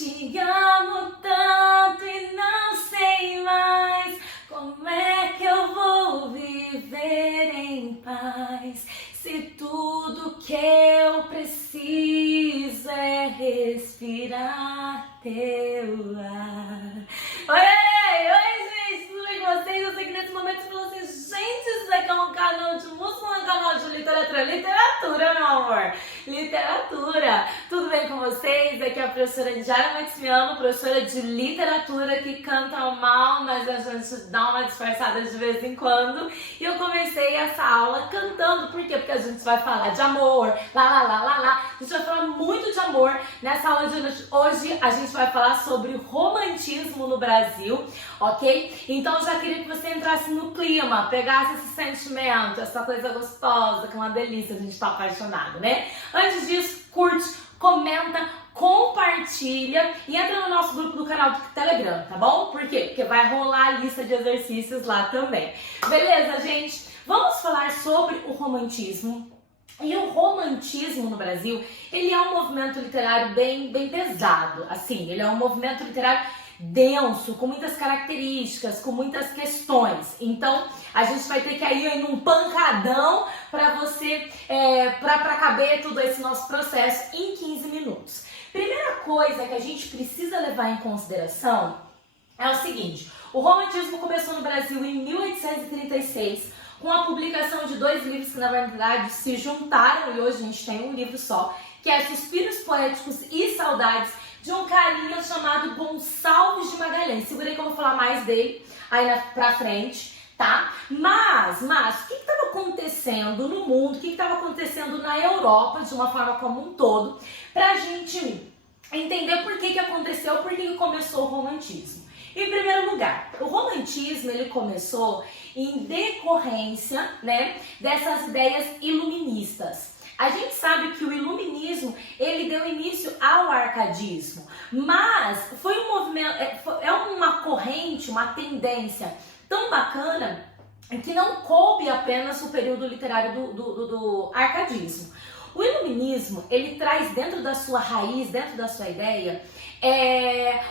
Te amo tanto e não sei mais como é que eu vou viver em paz, se tudo que eu preciso é respirar teu ar. Oi, gente, tudo bem com vocês? Eu sei que nesse momento você falou assim, gente, isso daqui é um canal de música ou é um canal de literatura? Literatura, meu amor, literatura. Tudo bem com vocês? Aqui é a professora Indiara Maximiano, professora de literatura que canta mal, mas a gente dá uma disfarçada de vez em quando. E eu comecei essa aula cantando, por quê? Porque a gente vai falar de amor, lá. A gente vai falar muito de amor nessa aula de hoje. Hoje a gente vai falar sobre romantismo no Brasil, ok? Então eu já queria que você entrasse no clima, pegasse esse sentimento, essa coisa gostosa, que é uma delícia, a gente tá apaixonado, né? Antes disso, curte, comenta, compartilha e entra no nosso grupo do canal do Telegram, tá bom? Por quê? Porque vai rolar a lista de exercícios lá também. Beleza, gente? Vamos falar sobre o romantismo. E o romantismo no Brasil, ele é um movimento literário bem pesado, assim, ele é um movimento literário denso, com muitas características, com muitas questões. Então, a gente vai ter que ir num pancadão para você, para caber tudo esse nosso processo em 15 minutos. Primeira coisa que a gente precisa levar em consideração é o seguinte: o romantismo começou no Brasil em 1836, com a publicação de dois livros que na verdade se juntaram e hoje a gente tem um livro só, que é Suspiros Poéticos e Saudades, de um carinha chamado Gonçalves de Magalhães. Segurei que eu vou falar mais dele aí pra frente, tá? Mas, o que estava acontecendo no mundo, o que estava acontecendo na Europa, de uma forma como um todo, pra gente entender por que aconteceu, por que começou o romantismo. Em primeiro lugar, o romantismo ele começou em decorrência, né, dessas ideias iluministas. A gente sabe que o iluminismo ele deu início ao arcadismo, mas foi um movimento, é uma corrente, uma tendência tão bacana que não coube apenas o período literário do arcadismo. O iluminismo, ele traz dentro da sua raiz, dentro da sua ideia,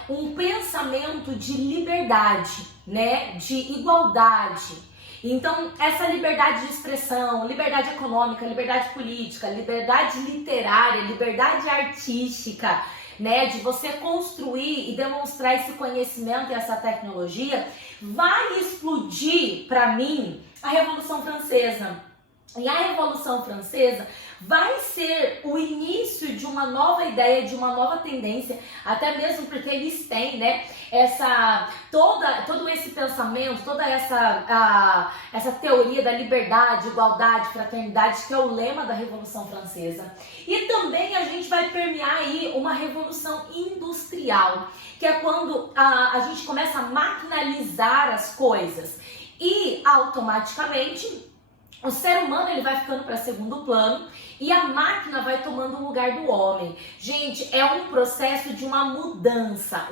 um pensamento de liberdade, né, de igualdade. Então, essa liberdade de expressão, liberdade econômica, liberdade política, liberdade literária, liberdade artística, né, de você construir e demonstrar esse conhecimento e essa tecnologia, vai explodir, para mim, a Revolução Francesa. E a Revolução Francesa vai ser o início de uma nova ideia, de uma nova tendência, até mesmo porque eles têm, né, todo esse pensamento, toda essa teoria da liberdade, igualdade, fraternidade, que é o lema da Revolução Francesa. E também a gente vai permear aí uma revolução industrial, que é quando a gente começa a maquinalizar as coisas e automaticamente o ser humano ele vai ficando para segundo plano e a máquina vai tomando o lugar do homem. Gente, é um processo de uma mudança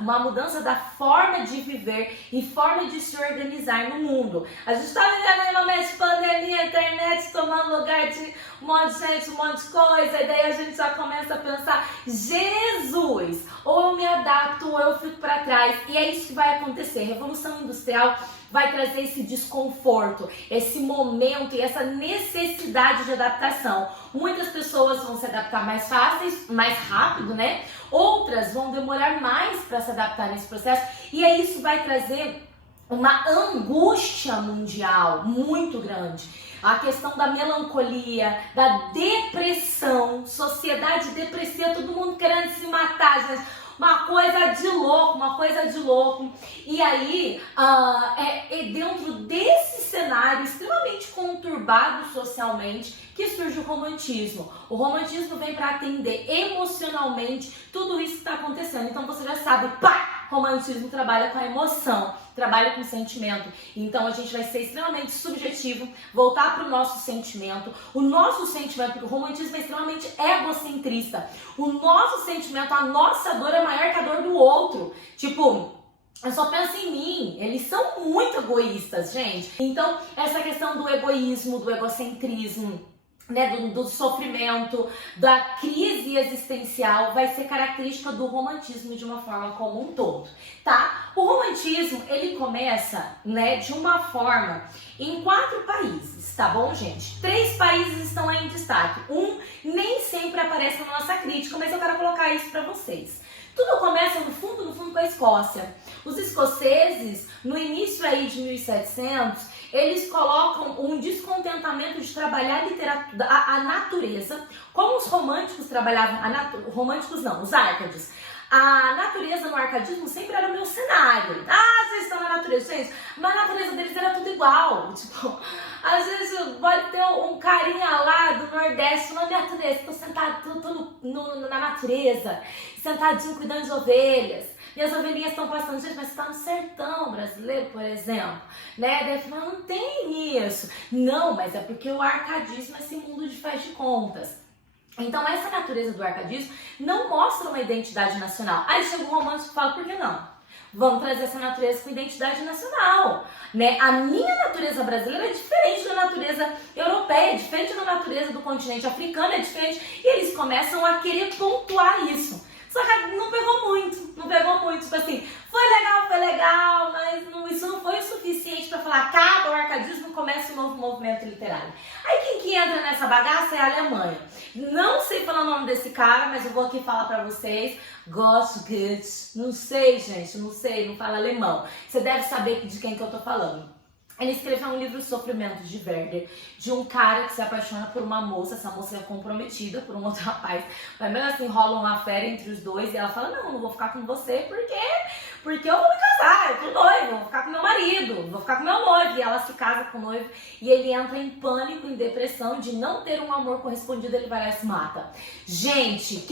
da forma de viver e forma de se organizar no mundo. A gente está vivendo aí um momento de pandemia, internet tomando lugar de um monte de gente, um monte de coisa, e daí a gente já começa a pensar, Jesus, ou eu me adapto ou eu fico para trás. E é isso que vai acontecer. A Revolução Industrial vai trazer esse desconforto, esse momento e essa necessidade de adaptação. Muitas pessoas vão se adaptar mais fáceis, mais rápido, né? Outras vão demorar mais para se adaptar nesse processo e aí isso vai trazer uma angústia mundial muito grande. A questão da melancolia, da depressão, sociedade depressiva, todo mundo querendo se matar, gente. Uma coisa de louco. E aí, dentro desse cenário extremamente conturbado socialmente, que surge o romantismo. O romantismo vem para atender emocionalmente tudo isso que está acontecendo. Então você já sabe, romantismo trabalha com a emoção, trabalha com o sentimento. Então a gente vai ser extremamente subjetivo, voltar para o nosso sentimento. O nosso sentimento, porque o romantismo é extremamente egocentrista. O nosso sentimento, a nossa dor é maior que a dor do outro. Tipo, eu só penso em mim. Eles são muito egoístas, gente. Então essa questão do egoísmo, do egocentrismo, né, do sofrimento, da crise existencial, vai ser característica do romantismo de uma forma como um todo, tá? O romantismo, ele começa, né, de uma forma em 4 países, tá bom, gente? 3 países estão aí em destaque. Um nem sempre aparece na nossa crítica, mas eu quero colocar isso pra vocês. Tudo começa no fundo com a Escócia. Os escoceses, no início aí de 1700, eles colocam um descontentamento de trabalhar a literatura, a natureza, como os românticos trabalhavam, românticos não, os árcades. A natureza no arcadismo sempre era o meu cenário. Ah, vocês estão na natureza, gente, mas a natureza deles era tudo igual. Tipo, às vezes pode ter um carinha lá do Nordeste na natureza, tô sentado, na natureza, sentadinho cuidando de ovelhas. E as ovelhinhas estão passando, gente, mas você está no sertão brasileiro, por exemplo, né? Daí fala, não tem isso. Não, mas é porque o arcadismo é esse mundo de faz de contas. Então essa natureza do arcadismo não mostra uma identidade nacional. Aí chega um romântico e fala, por que não? Vamos trazer essa natureza com identidade nacional, né? A minha natureza brasileira é diferente da natureza europeia, é diferente da natureza do continente africano, é diferente. E eles começam a querer pontuar isso. Só que não pegou muito, tipo assim, foi legal, mas isso não foi o suficiente para falar, acaba o arcadismo, começa um novo movimento literário. Aí quem que entra nessa bagaça é a Alemanha. Não sei falar o nome desse cara, mas eu vou aqui falar pra vocês, Goethe, não sei, gente, não fala alemão. Você deve saber de quem que eu tô falando. Ele escreveu um livro, Sofrimentos, de Werther, de um cara que se apaixona por uma moça, essa moça é comprometida por um outro rapaz, mas mesmo assim rola uma fera entre os dois e ela fala, não vou ficar com você porque eu vou me casar, eu tô noivo, vou ficar com meu marido, vou ficar com meu noivo, e ela se casa com o noivo e ele entra em pânico, em depressão de não ter um amor correspondido, ele vai lá e se mata. Gente, o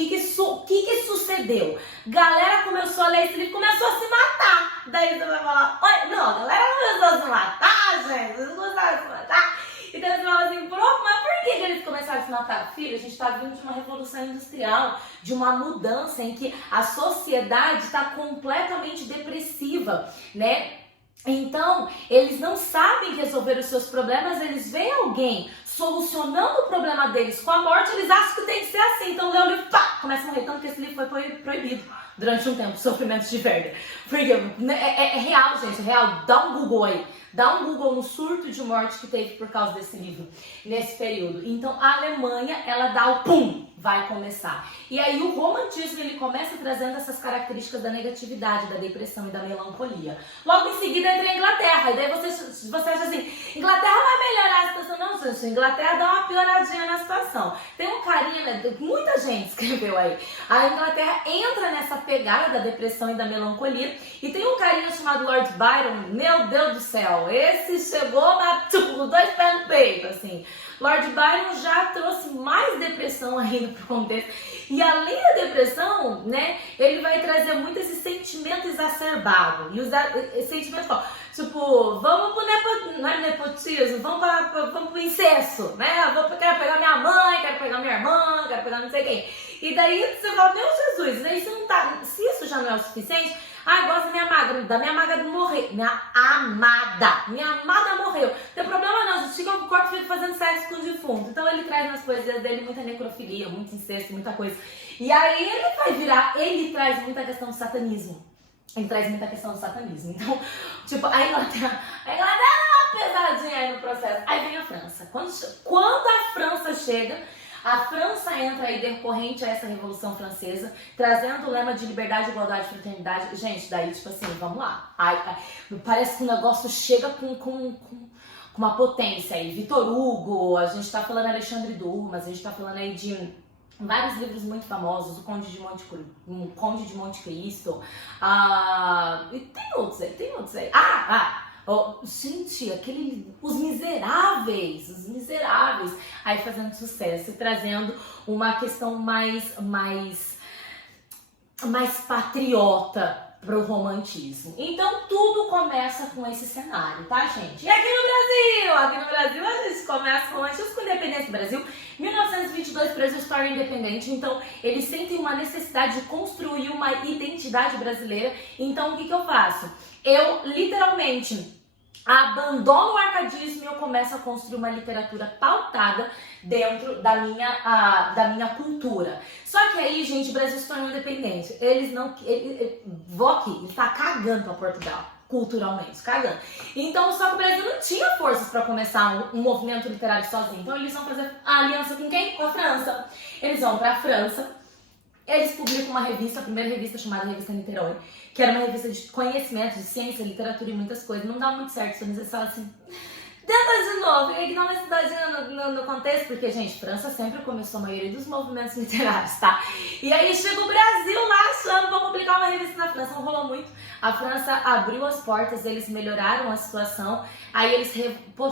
que sucedeu? Galera começou a ler esse livro, começou a se matar. Daí você vai falar, olha, não, a galera começou a se matar, gente, vocês começaram a se matar. Então você fala assim, prof, mas por que eles começaram a se matar? Filho, a gente está vindo de uma revolução industrial, de uma mudança em que a sociedade está completamente depressiva, né? Então, eles não sabem resolver os seus problemas, eles veem alguém solucionando o problema deles com a morte, eles acham que tem que ser assim. Então, lê o livro, pá, começa a morrer, tanto que esse livro foi proibido durante um tempo, Sofrimentos de Werther. Porque é real, gente, é real. Dá um Google aí. Dá um Google no surto de morte que teve por causa desse livro, nesse período. Então, a Alemanha, ela dá o pum, vai começar. E aí, o romantismo, ele começa trazendo essas características da negatividade, da depressão e da melancolia. Logo em seguida, entra a Inglaterra. E daí você acha assim, Inglaterra vai melhorar a situação. Não, gente, a Inglaterra dá uma pioradinha na situação. Tem um carinha, né, muita gente escreveu aí. A Inglaterra entra nessa pegada da depressão e da melancolia. E tem um carinha chamado Lord Byron, meu Deus do céu. Esse chegou com 2 pés no peito, assim. Lord Byron já trouxe mais depressão ainda pro contexto. E além da depressão, né, ele vai trazer muito esse sentimento exacerbado. E esse sentimento, tipo, vamos pro nepotismo, vamos pro incesto, né? Quero pegar minha mãe, quero pegar minha irmã, quero pegar não sei quem. E daí você fala, meu Jesus, daí se isso já não é o suficiente, gosto da minha amada morrer. Minha amada morreu. Não tem problema não, gente, fica o corpo fica fazendo sexo com o defunto. Então ele traz nas poesias dele muita necrofilia, muito incesto, muita coisa. E aí ele traz muita questão do satanismo. Então, tipo, a Inglaterra é uma pesadinha aí no processo. Aí vem a França. Quando a França chega, a França entra aí decorrente a essa Revolução Francesa, trazendo o lema de liberdade, igualdade, fraternidade. Gente, daí, tipo assim, vamos lá. Parece que o negócio chega com uma potência aí. Vitor Hugo, a gente tá falando Alexandre Dumas, a gente tá falando aí de vários livros muito famosos, o Conde de Monte Cristo, e tem outros aí. Gente, Os Miseráveis, aí fazendo sucesso, trazendo uma questão mais patriota pro romantismo. Então tudo começa com esse cenário, tá, gente? E aqui no Brasil a gente começa com a independência do Brasil, 1922, Brasil se torna independente, então eles sentem uma necessidade de construir uma identidade brasileira. Então o que eu faço? Eu literalmente abandono o arcadismo e eu começo a construir uma literatura pautada dentro da minha cultura. Só que aí, gente, o Brasil se tornou independente. Eles não... vou aqui, ele tá cagando pra Portugal. Culturalmente, cagando. Então, só que o Brasil não tinha forças para começar um movimento literário sozinho. Então, eles vão fazer a aliança com quem? Com a França. Eles vão pra França. Eles publicam uma revista, a primeira revista chamada Revista Niterói, que era uma revista de conhecimento, de ciência, literatura e muitas coisas. Não dá muito certo, se você fala assim, tenta de novo, e dá uma cidadinha no contexto, porque, gente, França sempre começou a maioria dos movimentos literários, tá? E aí chega o Brasil lá achando, vou publicar uma revista na França, não rolou muito. A França abriu as portas, eles melhoraram a situação, aí eles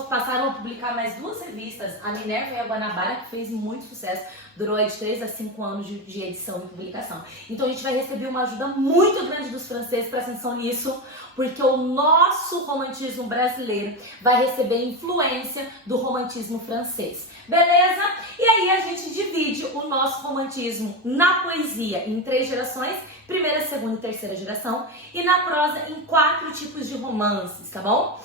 passaram a publicar mais 2 revistas, a Minerva e a Guanabara, que fez muito sucesso, durou aí de 3 a 5 anos de edição e publicação. Então a gente vai receber uma ajuda muito grande dos franceses, presta atenção nisso, porque o nosso romantismo brasileiro vai receber influência do romantismo francês. Beleza? E aí a gente divide o nosso romantismo na poesia em 3 gerações, primeira, segunda e terceira geração, e na prosa em 4 tipos de romances, tá bom?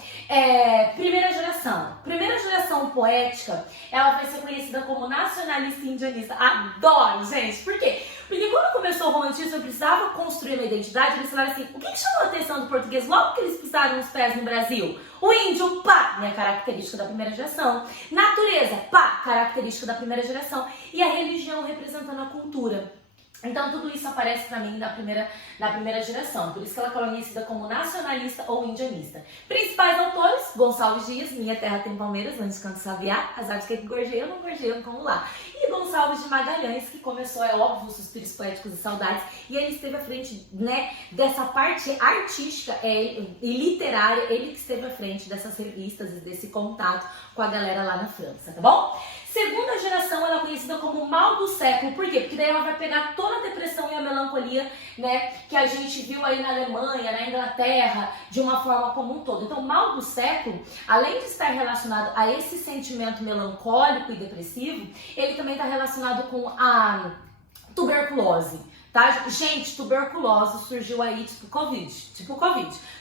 Primeira geração poética, ela vai ser conhecida como nacionalista e indianista. Adoro, gente! Por quê? Porque quando começou o romantismo, eu precisava construir uma identidade, eles falaram assim, o que chamou a atenção do português logo que eles pisaram os pés no Brasil? O índio, pá, minha característica da primeira geração. Natureza, pá, característica da primeira geração. E a religião representando a cultura. Então tudo isso aparece pra mim da primeira geração, por isso que ela é conhecida como nacionalista ou indianista. Principais autores, Gonçalves Dias, Minha Terra Tem Palmeiras, Onde Canto Sabiá, As Aves que gorjeiam, não gorjeiam como lá. E Gonçalves de Magalhães, que começou, é óbvio, Suspiros Poéticos e Saudades, e ele esteve à frente, né, dessa parte artística e literária, ele que esteve à frente dessas revistas e desse contato com a galera lá na França, tá bom? Segunda geração, ela é conhecida como mal do século. Por quê? Porque daí ela vai pegar toda a depressão e a melancolia, né, que a gente viu aí na Alemanha, na Inglaterra, de uma forma como um todo. Então, mal do século, além de estar relacionado a esse sentimento melancólico e depressivo, ele também está relacionado com a tuberculose. Tá? Gente, tuberculose surgiu aí tipo Covid.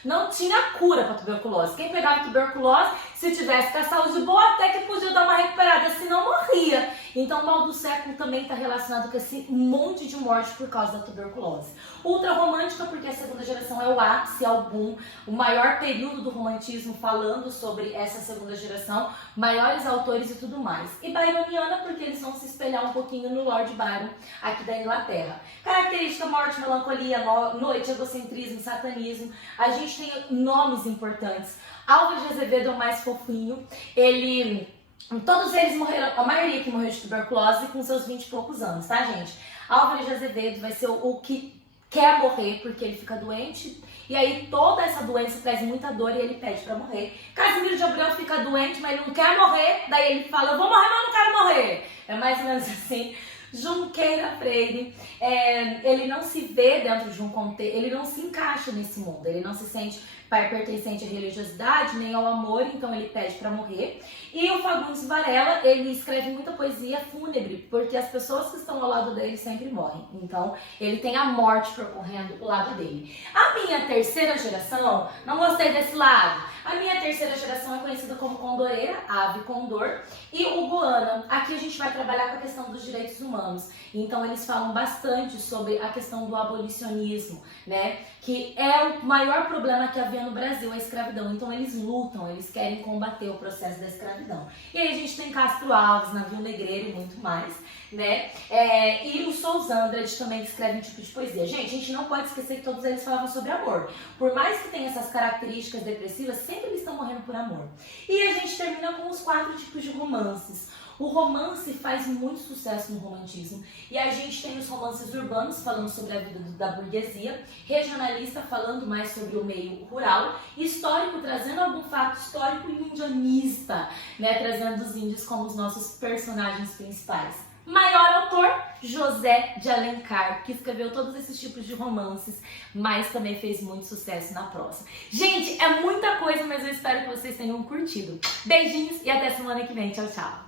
Não tinha cura para tuberculose. Quem pegava tuberculose, se tivesse com a saúde boa, até que podia dar uma recuperada, senão morria. Então o mal do século também está relacionado com esse monte de morte por causa da tuberculose. Ultra romântica, porque a segunda geração é o ápice, é o boom, o maior período do romantismo falando sobre essa segunda geração, maiores autores e tudo mais. E byroniana, porque eles vão se espelhar um pouquinho no Lord Byron, aqui da Inglaterra. Característica, morte, melancolia, noite, egocentrismo, satanismo. A gente tem nomes importantes. Álvares de Azevedo é o mais fofinho. Todos eles morreram, a maioria que morreu de tuberculose com seus 20 e poucos anos, tá, gente? Álvares de Azevedo vai ser o que quer morrer porque ele fica doente. E aí toda essa doença traz muita dor e ele pede pra morrer. Casimiro de Abreu fica doente, mas ele não quer morrer. Daí ele fala, eu vou morrer, mas não quero morrer. É mais ou menos assim. Junqueira Freire, ele não se vê dentro de um contexto, ele não se encaixa nesse mundo, ele não se sente pertencente à religiosidade, nem ao amor, então ele pede para morrer. E o Fagundes Varela, ele escreve muita poesia fúnebre, porque as pessoas que estão ao lado dele sempre morrem, então ele tem a morte percorrendo o lado dele. A minha terceira geração, não gostei desse lado, a minha terceira geração é conhecida como Condoreira, Ave Condor, e o Goana. Aqui a gente vai trabalhar com a questão dos direitos humanos, então eles falam bastante sobre a questão do abolicionismo, né, que é o maior problema que havia no Brasil, a escravidão. Então eles lutam, eles querem combater o processo da escravidão. E aí a gente tem Castro Alves, Navio Negreiro e muito mais, né? E o Souza Andrade também escreve um tipo de poesia. Gente, a gente não pode esquecer que todos eles falavam sobre amor. Por mais que tenha essas características depressivas, sempre eles estão morrendo por amor. E a gente termina com os 4 tipos de romances. O romance faz muito sucesso no romantismo e a gente tem os romances urbanos falando sobre a vida da burguesia, regionalista falando mais sobre o meio rural, histórico trazendo algum fato histórico e indianista, né, trazendo os índios como os nossos personagens principais. Maior autor, José de Alencar, que escreveu todos esses tipos de romances, mas também fez muito sucesso na prosa. Gente, é muita coisa, mas eu espero que vocês tenham curtido. Beijinhos e até semana que vem. Tchau, tchau.